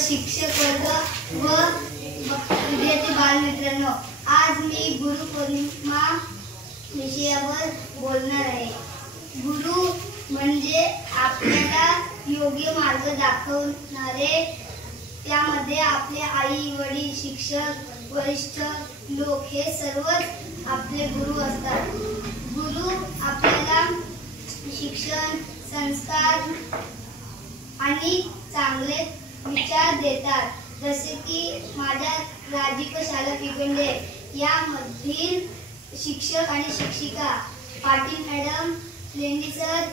शिक्षक वर्ग व विद्यार्थी बालमित्रांनो, आज मी गुरुपौर्णिमा विषयावर बोलणार आहे। गुरु म्हणजे आपल्याला योग्य मार्ग दाखवणारे, त्यामध्ये आपले आई वडील, शिक्षक, वरिष्ठ लोक हे सर्वच आपले गुरु असतात। गुरु आपल्याला शिक्षण, संस्कार आणि चांगले विचार देतात, जसे की माझ्या राजीव शाळा पिपंडे यामधील शिक्षक आणि शिक्षिका पाटील मॅडम, लेंडी सर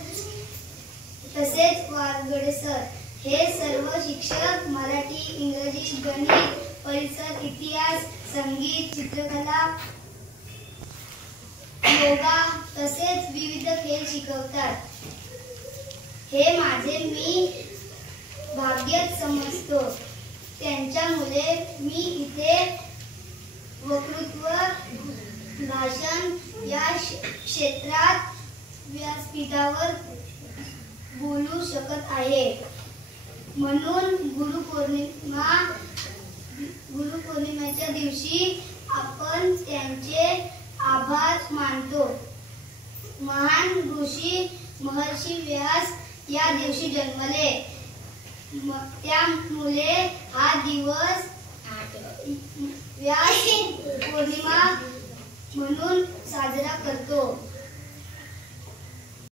तसेच वारगडे सर हे सर्व शिक्षक मराठी, इंग्रजी, गणित, परिसर, इतिहास, संगीत, चित्रकला, योगा तसेच विविध खेळ शिकवतात। हे माझे मी भाग्यच समजतो। त्यांच्यामुळे मी इथे वक्तृत्व, भाषण या क्षेत्रात व्यासपीठावर बोलू शकत आहे। म्हणून गुरुपौर्णिमेच्या दिवशी आपण त्यांचे आभार मानतो। महान ऋषी महर्षी व्यास या दिवशी जन्मले, त्यामुळे हा दिवस व्यास पौर्णिमा म्हणून साजरा करतो।